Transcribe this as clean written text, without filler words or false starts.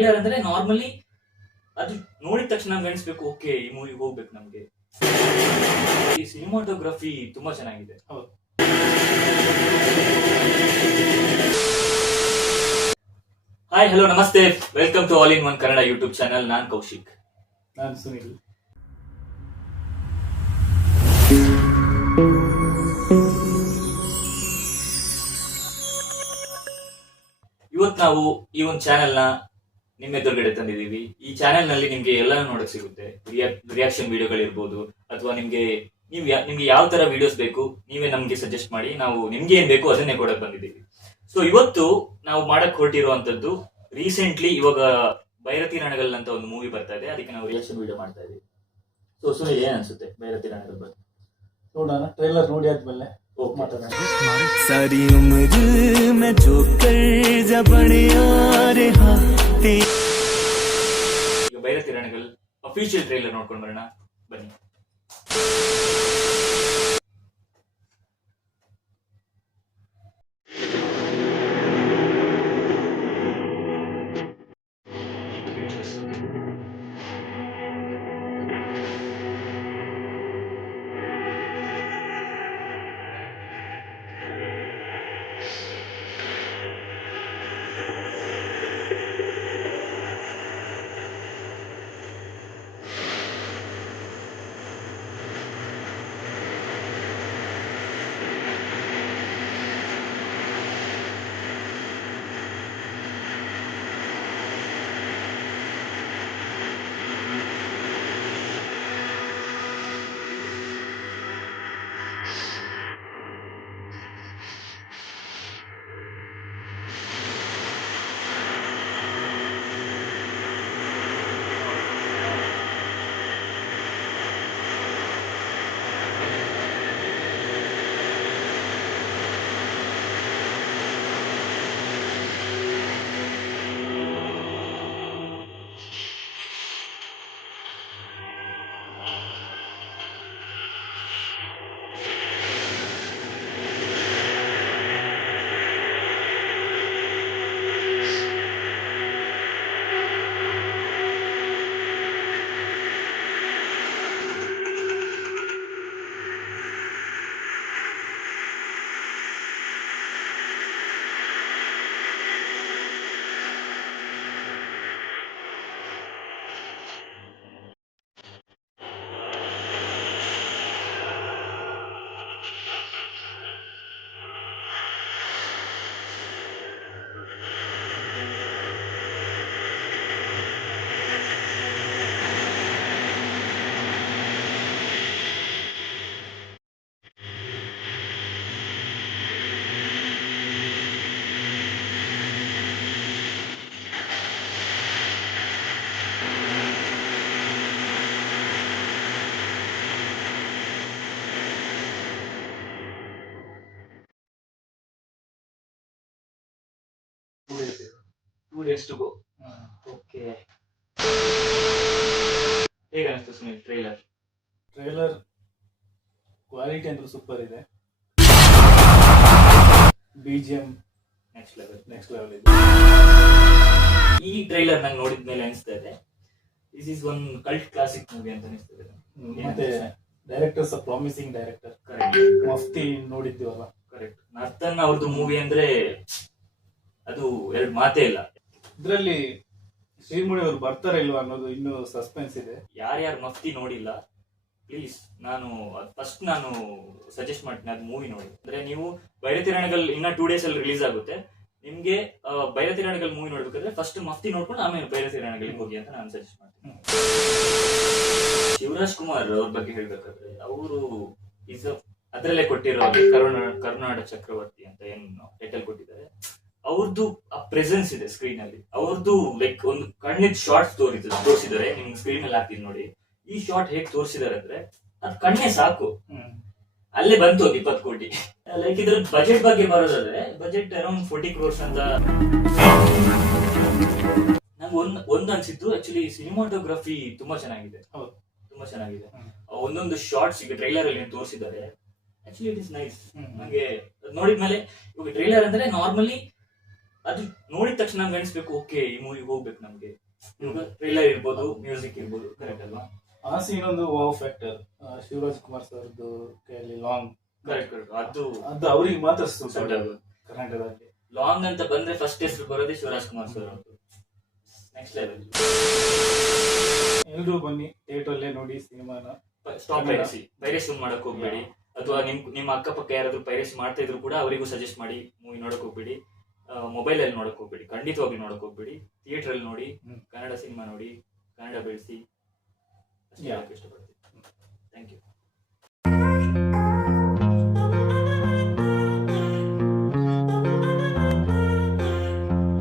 Trailer ಅಂದ್ರೆ normally ಅದು ನೋಡಿದ ತಕ್ಷಣ ನಮ್ಗೆ ಅನಿಸ್ಬೇಕು, ಓಕೆ ಈ ಮೂವಿಗೆ ಹೋಗ್ಬೇಕು ನಮ್ಗೆ. ಈ ಸಿನಿಮಾಟೋಗ್ರಫಿ ತುಂಬಾ ಚೆನ್ನಾಗಿದೆ. ಹಾಯ್, ಹಲೋ, ನಮಸ್ತೆ, welcome to all in one Kannada YouTube channel. ನಾನ್ ಕೌಶಿಕ್. ನಾನು ಸುನಿಲ್. ಇವತ್ತು ನಾವು ಈ ಒಂದು ಚಾನೆಲ್ ನ ನಿಮ್ಮ ಎದುರುಗಡೆ ತಂದಿದೀವಿ. ಈ ಚಾನೆಲ್ ನಲ್ಲಿ ನಿಮ್ಗೆ ಎಲ್ಲಾನು ನೋಡಕ್ ಸಿಗುತ್ತೆ. ರಿಯಾಕ್ಷನ್ ವಿಡಿಯೋಗಳಿರ್ಬೋದು, ಅಥವಾ ನಿಮ್ಗೆ ಯಾವ ತರ ವಿಡಿಯೋಸ್ ಬೇಕು ನೀವೇ ನಮ್ಗೆ ಸಜೆಸ್ಟ್ ಮಾಡಿ, ನಾವು ನಿಮ್ಗೆ ಏನ್ ಬೇಕು ಅದನ್ನೇ ಕೊಡಕ್ ಬಂದಿದ್ದೀವಿ. ಸೊ ಇವತ್ತು ನಾವು ಮಾಡಕ್ ಹೊರಟಿರುವಂತದ್ದು, ರೀಸೆಂಟ್ಲಿ ಇವಾಗ ಭೈರತಿ ರಣಗಲ್ ಅಂತ ಒಂದು ಮೂವಿ ಬರ್ತಾ ಇದೆ, ಅದಕ್ಕೆ ನಾವು ರಿಯಾಕ್ಷನ್ ವಿಡಿಯೋ ಮಾಡ್ತಾ ಇದೀವಿ. ಸೊ ಸುನಿಲ್, ಏನ್ ಅನ್ಸುತ್ತೆ ಭೈರತಿ ರಣಗಲ್ ಬಗ್ಗೆ? ನೋಡೋಣ, ಟ್ರೈಲರ್ ನೋಡಿ ಆದ್ಮೇಲೆ ಮಾತಾಡೋಣ. सारी उम्र में जो कर जबड़े आ रहा थे. ಈಗ ಭೈರತಿ ರಣಗಲ್ ಅಫಿಷಿಯಲ್ ಟ್ರೈಲರ್ ನೋಡ್ಕೊಂಡು ಬರೋಣ, ಬನ್ನಿ. Two days to go. Okay. ಹೇಗೆ ಅನಿಸ್ತು ಸುನಿಲ್ ಟ್ರೈಲರ್? ಟ್ರೈಲರ್ ಕ್ವಾಲಿಟಿ ಅಂತೂ ಸೂಪರ್ ಇದೆ. BGM ನೆಕ್ಸ್ಟ್ ಲೆವೆಲ್ ಇದೆ. ಈ ಟ್ರೈಲರ್ ನಂಗೆ ನೋಡಿದ ಮೇಲೆ ಅನಿಸ್ತಾ ಇದೆ, this is one cult classic movie ಅಂತ ಅನಿಸ್ತದೆ. ಮತ್ತೆ directors promising director. Correct. Mufti ನೋಡಿದ್ದೀವಲ್ಲ. ಕರೆಕ್ಟ್. ನರ್ತನ್ ಅವ್ರದ್ದು ಮೂವಿ ಅಂದ್ರೆ ಅದು ಎರಡು ಮಾತೇ ಇಲ್ಲ. ಇದರಲ್ಲಿ ಶ್ರೀಮುನಿ ಅವರು ಬರ್ತಾರೆ ಇಲ್ವಾ ಅನ್ನೋದು ಇನ್ನೂ ಸಸ್ಪೆನ್ಸ್ ಇದೆ. ಯಾರ್ಯಾರು ಮಫ್ತಿ ನೋಡಿಲ್ಲ, ಪ್ಲೀಸ್ ನಾನು ಸಜೆಸ್ಟ್ ಮಾಡ್ತೀನಿ, ಅದು ಮೂವಿ ನೋಡಿ. ಅಂದ್ರೆ ನೀವು ಭೈರತಿ ರಣಗಲ್ ಇನ್ನ 2 days ಅಲ್ಲಿ ರಿಲೀಸ್ ಆಗುತ್ತೆ. ನಿಮ್ಗೆ ಭೈರತಿ ರಣಗಲ್ ಮೂವಿ ನೋಡ್ಬೇಕಾದ್ರೆ ಫಸ್ಟ್ ಮಫ್ತಿ ನೋಡ್ಕೊಂಡು ಆಮೇಲೆ ಭೈರತಿ ರಣಗಲ್ ಹೋಗಿ ಅಂತ ನಾನು ಸಜೆಸ್ಟ್ ಮಾಡ್ತೀನಿ. ಶಿವರಾಜ್ ಕುಮಾರ್ ಅವ್ರ ಬಗ್ಗೆ ಹೇಳ್ಬೇಕಾದ್ರೆ, ಅವರು ಅದ್ರಲ್ಲೇ ಕೊಟ್ಟಿರೋ ಕರುನಾಡ ಚಕ್ರವರ್ತಿ ಅಂತ ಏನು ಟೈಟಲ್ ಕೊಟ್ಟಿದ್ದಾರೆ, ಅವ್ರದ್ದು ಆ ಪ್ರೆಸೆನ್ಸ್ ಇದೆ ಸ್ಕ್ರೀನ್ ಅಲ್ಲಿ. ಅವ್ರದ್ದು ಲೈಕ್ ಒಂದು ಕಣ್ಣಿದ್ ಶಾರ್ಟ್ಸ್ ತೋರಿಸಿದ್ದಾರೆ, ನಿಮ್ಗೆ ಸ್ಕ್ರೀನ್ ಅಲ್ಲಿ ಹಾಕ್ತೀನಿ ನೋಡಿ. ಈ ಶಾರ್ಟ್ ಹೇಗ್ ತೋರಿಸಿದಾರೆ ಅಂದ್ರೆ ಅದ್ ಕಣ್ಣೇ ಸಾಕು, ಅಲ್ಲೇ ಬಂತು 20 ಕೋಟಿ. ಲೈಕ್ ಇದ್ರ ಬಜೆಟ್ ಬಗ್ಗೆ ಬರೋದಾದ್ರೆ, ಬಜೆಟ್ ಅರೌಂಡ್ 40 crores ಅಂತ. ನಂಗೆ ಒಂದ್ ಅನ್ಸಿದ್ದು, ಆಕ್ಚುಲಿ ಸಿನಿಮಾಟೋಗ್ರಫಿ ತುಂಬಾ ಚೆನ್ನಾಗಿದೆ. ಒಂದೊಂದು ಶಾರ್ಟ್ಸ್ ಈಗ ಟ್ರೈಲರ್ ಅಲ್ಲಿ ತೋರಿಸಿದ್ದಾರೆ, ಆಕ್ಚುಲಿ ಇಟ್ ಇಸ್ ನೈಸ್. ನಂಗೆ ನೋಡಿದ್ಮೇಲೆ, ಇವಾಗ ಟ್ರೈಲರ್ ಅಂದ್ರೆ ನಾರ್ಮಲಿ ಅದು ನೋಡಿದ ತಕ್ಷಣ ನಮ್ಗೆ ಅನಿಸ್ಬೇಕು ಓಕೆ ಈ ಮೂವಿಗೆ ಹೋಗ್ಬೇಕು ನಮ್ಗೆ. ಇವಾಗ ಟ್ರೈಲರ್ ಇರ್ಬೋದು, ಮ್ಯೂಸಿಕ್ ಇರ್ಬೋದು, ಕರೆಕ್ಟ್ ಅಲ್ವಾ? ಆ ಸೀನ್ ಒಂದು ವಾವ್ ಫ್ಯಾಕ್ಟರ್. ಶಿವರಾಜ್ ಕುಮಾರ್ ಸರ್ದು ಕೈಯಲ್ಲಿ ಲಾಂಗ್, ಕರೆಕ್ಟ್ ಕರೆಕ್ಟ್. ಅದು ಅದು ಅವ್ರಿಗೆ ಮಾತ್ರ ಸೂಟ್ ಸೂಟ್ ಆಗೋದು. ಕರ್ನಾಟಕದಲ್ಲಿ. ಲಾಂಗ್ ಅಂತ ಬಂದ್ರೆ ಫಸ್ಟ್ ಹೆಸರು ಬರೋದೇ ಶಿವರಾಜ್ ಕುಮಾರ್ ಸರ್ ಅವ್ರದ್ದು. Next level. ಎಲ್ರೂ ಬನ್ನಿ ಥಿಯೇಟರ್ ಅಲ್ಲೇ ನೋಡಿ ಸಿನಿಮಾನ. ಸ್ಟಾಪ್ ಪೈರಸಿ ಮಾಡಕ್ ಹೋಗ್ಬೇಡಿ. ಅಥವಾ ನಿಮ್ಮ ಅಕ್ಕಪಕ್ಕ ಯಾರಾದ್ರೂ ಪೈರಸಿ ಮಾಡ್ತಾ ಇದ್ರು ಕೂಡ ಅವರಿಗೂ ಸಜೆಸ್ಟ್ ಮಾಡಿ ಮೂವಿ ನೋಡಕ್ ಹೋಗ್ಬೇಡಿ. ಮೊಬೈಲ್ ಅಲ್ಲಿ ನೋಡಕ್ ಹೋಗ್ಬೇಡಿ, ಖಂಡಿತವಾಗ್ಲೂ ನೋಡಕ್ ಹೋಗ್ಬೇಡಿ. ಥಿಯೇಟರ್ ಅಲ್ಲಿ ನೋಡಿ, ಕನ್ನಡ ಸಿನಿಮಾ ನೋಡಿ, ಕನ್ನಡ ಬೆಳೆಸಿ ಅಷ್ಟೇ ಹೇಳಕ್ ಇಷ್ಟಪಡ್ತೀನಿ. Thank you.